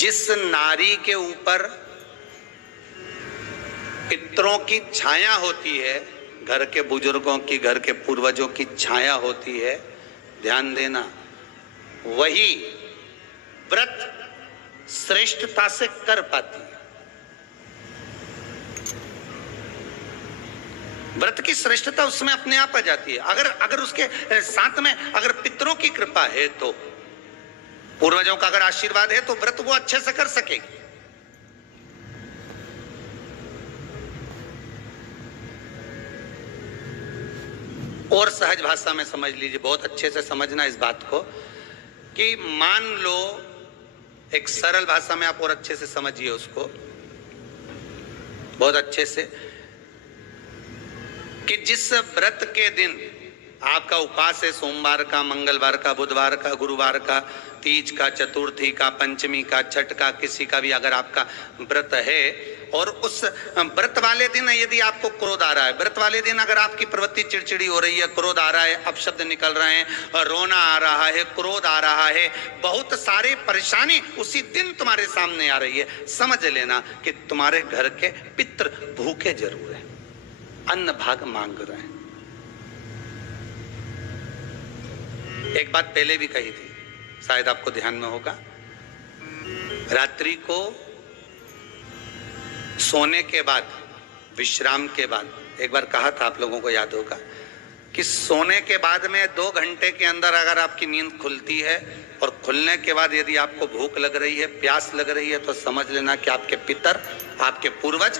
जिस नारी के ऊपर पितरों की छाया होती है, घर के बुजुर्गों की, घर के पूर्वजों की छाया होती है, ध्यान देना, वही व्रत श्रेष्ठता से कर पाती है। व्रत की श्रेष्ठता उसमें अपने आप आ जाती है। अगर उसके साथ में अगर पितरों की कृपा है, तो पूर्वजों का अगर आशीर्वाद है, तो व्रत वो अच्छे से कर सकेगी। और सहज भाषा में समझ लीजिए, बहुत अच्छे से समझना इस बात को, कि मान लो, एक सरल भाषा में आप और अच्छे से समझिए उसको, बहुत अच्छे से, कि जिस व्रत के दिन आपका उपवास है, सोमवार का, मंगलवार का, बुधवार का, गुरुवार का, तीज का, चतुर्थी का, पंचमी का, छठ का, किसी का भी अगर आपका व्रत है, और उस व्रत वाले दिन यदि आपको क्रोध आ रहा है, व्रत वाले दिन अगर आपकी प्रवृत्ति चिड़चिड़ी हो रही है, क्रोध आ रहा है, अपशब्द निकल रहे हैं, रोना आ रहा है, क्रोध आ रहा है, बहुत सारी परेशानी उसी दिन तुम्हारे सामने आ रही है, समझ लेना कि तुम्हारे घर के पितृ भूखे जरूर है, अन्न भाग मांग रहे हैं। एक बात पहले भी कही थी, शायद आपको ध्यान में होगा, रात्रि को सोने के बाद, विश्राम के बाद, एक बार कहा था, आप लोगों को याद होगा, कि सोने के बाद में 2 घंटे के अंदर अगर आपकी नींद खुलती है, और खुलने के बाद यदि आपको भूख लग रही है, प्यास लग रही है, तो समझ लेना कि आपके पितर, आपके पूर्वज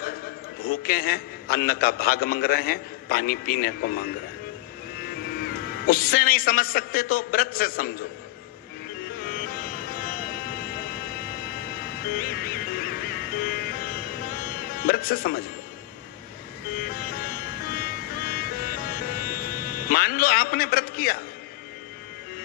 भूखे हैं, अन्न का भाग मांग रहे हैं, पानी पीने को मांग रहे हैं। उससे नहीं समझ सकते तो व्रत से समझो। व्रत से समझ लो। मान लो आपने व्रत किया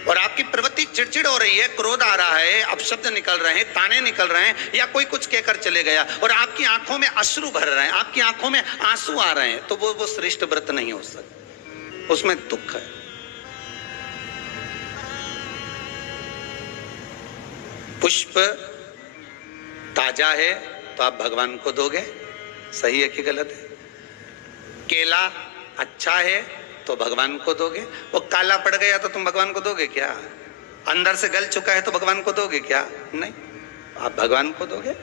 और आपकी प्रवृत्ति चिड़चिड़ हो रही है, क्रोध आ रहा है, अपशब्द निकल रहे हैं, ताने निकल रहे हैं, या कोई कुछ कहकर चले गया और आपकी आंखों में अश्रु भर रहे हैं, आपकी आंखों में आंसू आ रहे हैं, तो वो श्रेष्ठ व्रत नहीं हो सकता, उसमें दुख है। पुष्प ताजा है तो आप भगवान को दोगे, सही है कि गलत है? केला अच्छा है तो भगवान को दोगे, वो काला पड़ गया तो तुम भगवान को दोगे क्या? अंदर से गल चुका है तो भगवान को दोगे क्या? नहीं, आप भगवान को दोगे।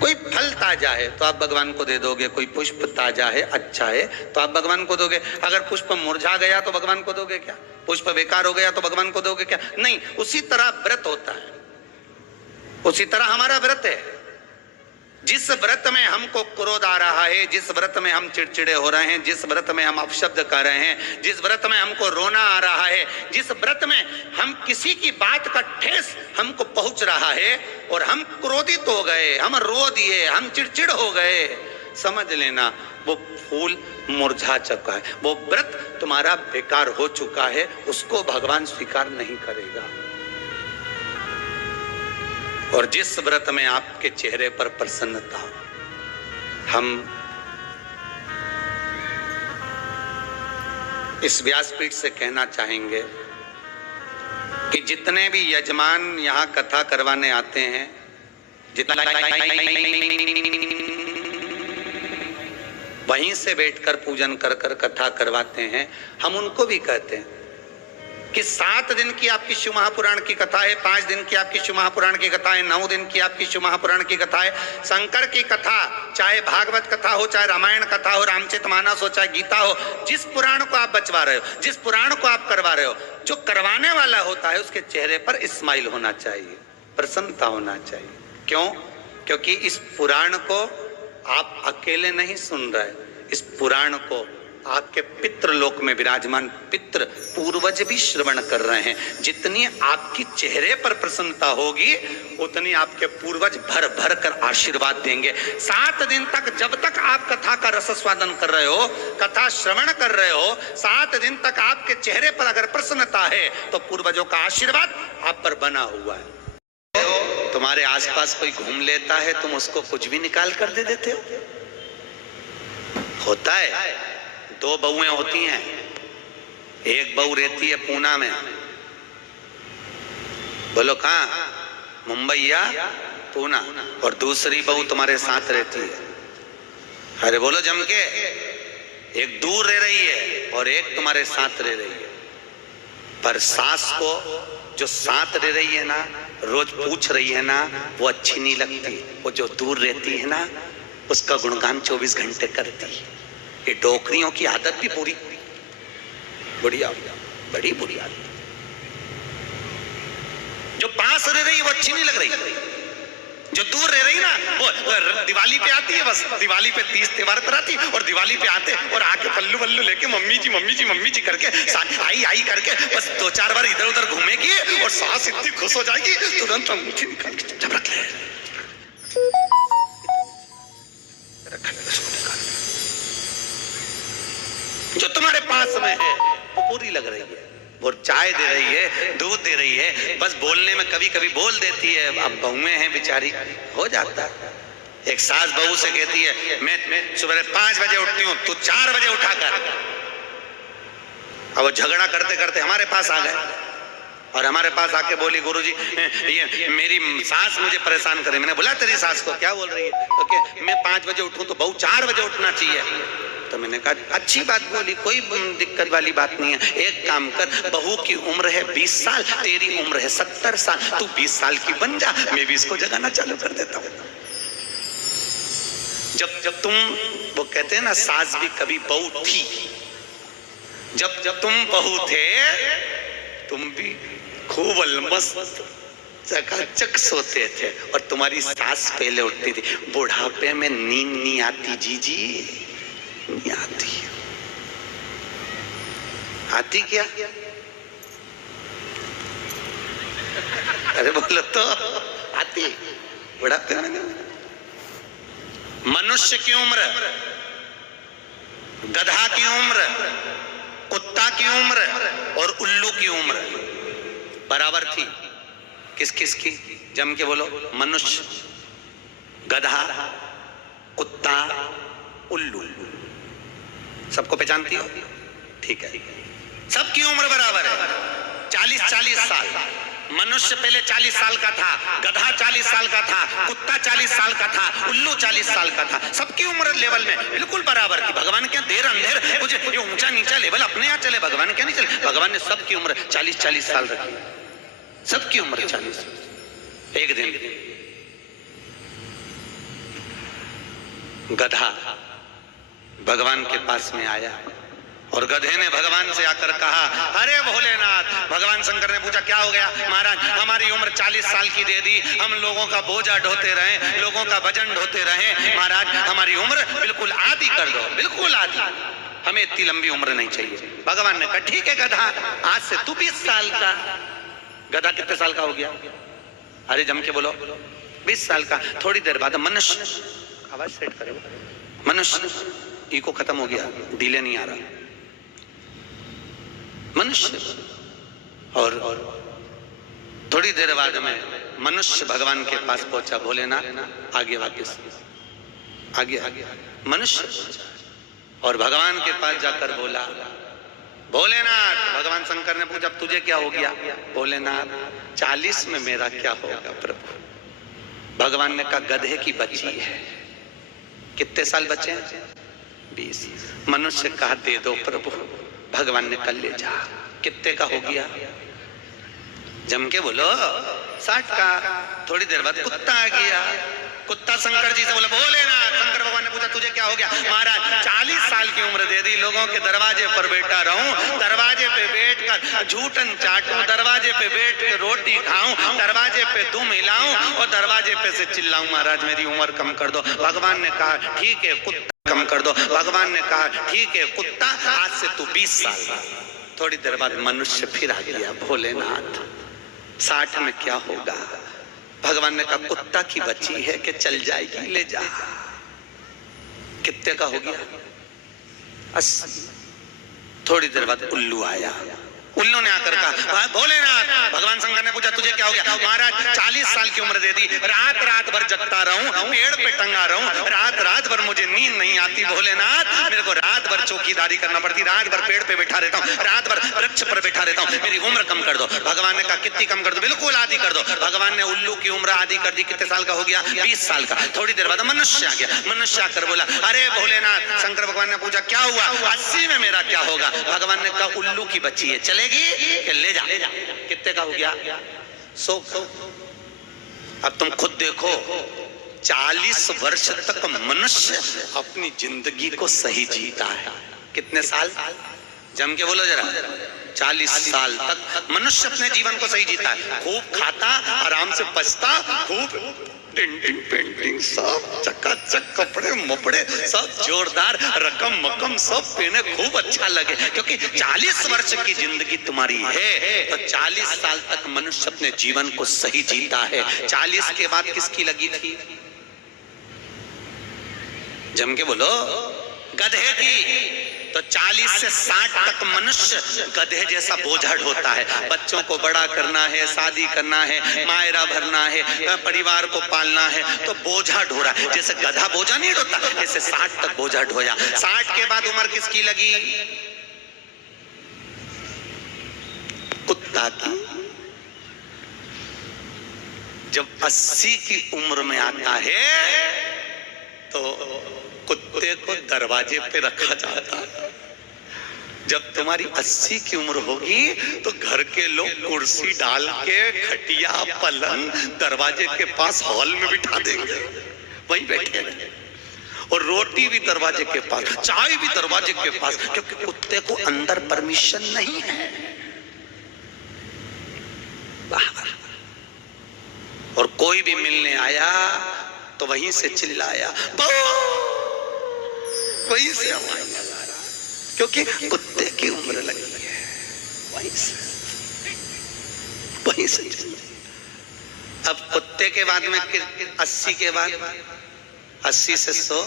कोई फल ताजा है तो आप भगवान को दे दोगे, कोई पुष्प ताजा है, अच्छा है तो आप भगवान को दोगे। अगर पुष्प मुरझा गया तो भगवान को दोगे क्या? पुष्प बेकार हो गया तो भगवान को दोगे क्या? नहीं। उसी तरह व्रत होता है, उसी तरह हमारा व्रत है। जिस व्रत में हमको क्रोध आ रहा है, जिस व्रत में हम चिड़चिड़े हो रहे हैं, जिस व्रत में हम अपशब्द कर रहे हैं, जिस व्रत में हमको रोना आ रहा है, जिस व्रत में हम किसी की बात का ठेस हमको पहुंच रहा है और हम क्रोधित हो गए, हम रो दिए, हम चिड़चिड़ हो गए, समझ लेना वो फूल मुरझा चुका है, वो व्रत तुम्हारा बेकार हो चुका है, उसको भगवान स्वीकार नहीं करेगा। और जिस व्रत में आपके चेहरे पर प्रसन्नता हो, हम इस व्यासपीठ से कहना चाहेंगे कि जितने भी यजमान यहाँ कथा करवाने आते हैं, जितना वहीं से बैठकर पूजन कर कर कथा करवाते हैं, हम उनको भी कहते हैं कि 7 दिन की आपकी शिव महापुराण की कथा है, 5 दिन की आपकी शिव महापुराण की कथा है, 9 दिन की आपकी शिव महापुराण की कथा है। शंकर की कथा, चाहे भागवत कथा हो, चाहे रामायण कथा हो, रामचरितमानस हो, चाहे गीता हो, जिस पुराण को आप बचवा रहे हो, जिस पुराण को आप करवा रहे हो, जो करवाने वाला होता है उसके चेहरे पर स्माइल होना चाहिए, प्रसन्नता होना चाहिए। क्यों? क्योंकि इस पुराण को आप अकेले नहीं सुन रहे, इस पुराण को आपके पितृ लोक में विराजमान पितृ पूर्वज भी श्रवण कर रहे हैं। जितनी आपकी चेहरे पर प्रसन्नता होगी, उतनी आपके पूर्वज भर भर कर आशीर्वाद देंगे। 7 दिन तक, जब तक आप कथा का रसस्वादन कर रहे हो, कथा श्रवण कर रहे हो, 7 दिन तक आपके चेहरे पर अगर प्रसन्नता है तो पूर्वजों का आशीर्वाद आप पर बना हुआ है। तुम्हारे आसपास कोई घूम लेता है, तुम उसको कुछ भी निकाल कर दे देते हो। होता है, 2 बहुएं होती हैं, एक बहू रहती है पूना में, बोलो कहाँ? मुंबई या पूना, और दूसरी बहू तुम्हारे साथ रहती है। अरे बोलो जम के, एक दूर रह रही है और एक तुम्हारे साथ रह रही है। पर सास को जो साथ रह रही है ना, रोज पूछ रही है ना, वो अच्छी नहीं लगती। वो जो दूर रहती है ना, उसका गुणगान 24 घंटे करती है। ये डोकरियों की आदत भी पूरी बढ़िया, बड़ी बुरी आदत। जो पास रह रही है वो अच्छी नहीं लग रही, जो दूर रह रही ना वो दिवाली पे आती है, बस दिवाली पे 30 त्योहार पर आती है, और दिवाली पे आते और आके पल्लू वल्लू लेके मम्मी जी मम्मी जी मम्मी जी करके आई आई करके बस 2-4 बार इधर उधर घूमेगी और सास इतनी खुश हो जाएगी, तुरंत अंगूठी निकाल के जब रख ले, जो तुम्हारे पास में है वो पूरी लग रही है, वो चाय दे रही है, दूध दे रही है, बस बोलने में कभी कभी बोल देती है। अब बहुएं हैं बेचारी, हो जाता है। एक सास बहू से कहती है मैं सुबह 5 बजे उठती हूँ, तू 4 बजे उठा कर। अब वो झगड़ा करते करते हमारे पास आ गए और हमारे पास आके बोली, गुरुजी ये मेरी सास मुझे परेशान करे। मैंने बोला तेरी सास को क्या बोल रही है? तो क्या मैं 5 बजे उठूं तो बहू 4 बजे उठना चाहिए। तो मैंने कहा अच्छी बात बोली, कोई दिक्कत वाली बात नहीं है। एक काम कर, बहू की उम्र है 20 साल, तेरी उम्र है 70 साल, तू 20 साल की बन जा, मैं भी इसको जगाना चालू कर देता हूँ। जब तुम, वो कहते हैं ना सास भी कभी बहू थी, जब तुम बहू थे तुम भी खूब अलमस्त चकाचक सोते थे, और तुम्हारी सास पहले उठती थी। बुढ़ापे में नींद नहीं आती जीजी, नहीं आती। आती क्या? अरे बोलो तो, आती बुढ़ापे में नहीं। मनुष्य की उम्र, गधा की उम्र, कुत्ता की उम्र और उल्लू की उम्र बराबर थी। किस किस की? जम के बोलो। मनुष्य, गधा, कुत्ता, उल्लू। सबको पहचानती हो? ठीक है, सबकी उम्र बराबर है, 40-40 साल। मनुष्य पहले 40 साल का था, गधा 40 साल का था, कुत्ता 40 साल का था, उल्लू 40 साल का था। सबकी उम्र लेवल में बिल्कुल बराबर थी। भगवान क्या देर अंधेर कुछ ये ऊंचा नीचा लेवल अपने यहाँ चले, भगवान क्या नहीं चले। भगवान ने सबकी उम्र 40-40 साल रखी, सबकी उम्र 40। एक दिन गधा भगवान के पास में आया और गधे ने भगवान से आकर कहा, अरे भोलेनाथ। भगवान शंकर ने पूछा क्या हो गया? महाराज हमारी उम्र 40 साल की दे दी, हम लोगों का बोझा ढोते रहे, लोगों का वजन ढोते रहे, महाराज हमारी उम्र बिल्कुल आधी कर दो, बिल्कुल आधी, हमें इतनी लंबी उम्र नहीं चाहिए। भगवान ने कहा ठीक है गधा, आज से तू 20 साल का। गधा कितने साल का हो गया? अरे जम के बोलो, 20 साल का। थोड़ी देर बाद मनुष्य, आवाज सेट करो, मनुष्य इको खत्म हो गया, डिले नहीं आ रहा। मनुष्य और थोड़ी देर बाद में मनुष्य भगवान के पास पहुंचा। भोलेनाथ आगे वापस आगे आगे मनुष्य और भगवान के पास जाकर बोला, भोलेनाथ। भगवान शंकर ने पूछा तुझे क्या हो गया? भोलेनाथ 40 में मेरा क्या होगा प्रभु? भगवान ने कहा गधे की बच्ची है। कितने साल बचे हैं? 20। मनुष्य कहा दे दो प्रभु। भगवान ने कल ले जा। कितने का हो गया? जम के बोलो 60 का। थोड़ी देर बाद कुत्ता आ गया। कुत्ता शंकर जी से बोला भोलेनाथ। शंकर भगवान ने पूछा तुझे क्या हो गया? महाराज 40 साल की उम्र दे दी, लोगों के दरवाजे पर बैठा रहूं, दरवाजे पे बैठकर झूठन चाटूं, दरवाजे पे बैठ के रोटी खाऊं, दरवाजे पे दुम हिलाऊं और दरवाजे पे से चिल्लाऊं महाराज मेरी उम्र कम कर दो। भगवान ने कहा ठीक है कुत्ता कम कर दो। भगवान ने कहा ठीक है कुत्ता, आज से तू 20 साल। थोड़ी देर बाद मनुष्य फिर आ गया। भोलेनाथ 60 में क्या होगा? भगवान ने कहा कुत्ता की बच्ची है कि चल जाएगी, ले जा। कितने का हो गया? 80। थोड़ी देर बाद उल्लू आया। उल्लू ने आकर कहा, भोलेनाथ, भगवान शंकर ने पूछा तुझे क्या हो गया? महाराज 40 साल की उम्र दे दी, रात रात भर जगता रहूं, पेड़ पे टंगा रहूं, रात रात भर मुझे नींद नहीं आती भोलेनाथ, मेरे को रात भर चौकीदारी करना पड़ती, रात भर पेड़ पे बैठा रहता हूँ, रात भर वृक्ष पर बैठा रहता हूँ, मेरी उम्र कम कर दो। भगवान ने कहा कितनी कम कर दो? बिल्कुल आधी कर दो। भगवान ने उल्लू की उम्र आधी कर दी। कितने साल का हो गया? 20 साल का। थोड़ी देर बाद मनुष्य आ गया। मनुष्य आकर बोला, अरे भोलेनाथ, शंकर भगवान ने पूछा क्या हुआ? 80 में मेरा क्या होगा? भगवान ने कहा उल्लू की बच्ची है, चलेगी कि ले जा। कितने का हो गया? 100। अब तुम खुद देखो, 40 वर्ष तक मनुष्य अपनी जिंदगी को सही जीता है। कितने साल? जम के बोलो जरा। 40 साल तक मनुष्य अपने जीवन को सही जीता है। खूब खाता, आराम से पचता, खूब डेंटिंग पेंटिंग सब चकाचक, कपड़े मपड़े सब जोरदार, रकम मकम सब पहने, खूब अच्छा लगे, क्योंकि 40 वर्ष की जिंदगी तुम्हारी है। तो 40 साल तक मनुष्य अपने जीवन को सही जीता है। 40 के बाद किसकी लगी थी? जम के बोलो। गधे की। तो 40 से 60 तक मनुष्य गधे जैसा बोझा ढोता है। बच्चों को बड़ा करना है, शादी करना है, मायरा भरना है, परिवार को पालना है, तो बोझा ढो रहा है। जैसे गधा बोझा नहीं ढोता, जैसे 60 तक बोझा ढोया। 60 के बाद उम्र किसकी लगी? कुत्ता की। जब 80 की उम्र में आता है तो कुत्ते को दरवाजे पे रखा जाता है। जब तुम्हारी 80 की उम्र होगी तो घर के लोग कुर्सी डाल के, खटिया पलंग दरवाजे के पास हॉल में बिठा देंगे, वहीं बैठेंगे, और रोटी भी दरवाजे के पास, चाय भी दरवाजे के पास, क्योंकि कुत्ते को अंदर परमिशन नहीं है। और कोई भी मिलने आया तो वहीं से चिल्लाया, वहीं से आवाज लगा रहा, क्योंकि कुत्ते की उम्र लगी है। वहीं से अब कुत्ते के बाद में 80 के बाद 80 से 100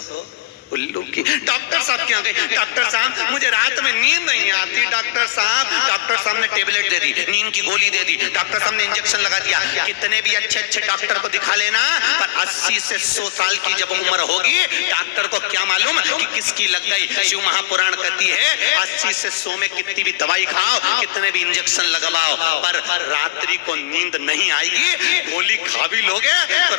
उल्लू की। डॉक्टर साहब क्या गए? डॉक्टर साहब मुझे रात में नींद नहीं आती। डॉक्टर साहब ने टेबलेट दे दी, नींद की गोली दे दी, डॉक्टर साहब ने इंजेक्शन लगा दिया। कितने भी अच्छे अच्छे डॉक्टर को दिखा लेना, पर 80 से 100 साल की जब उम्र होगी, डॉक्टर को क्या मालूम कि किसकी लग गई। शिव महापुराण कहती है 80 से 100 में कितनी भी दवाई खाओ, कितने भी इंजेक्शन लगवाओ, पर रात्रि को नींद नहीं आएगी। गोली खा भी लोगे तो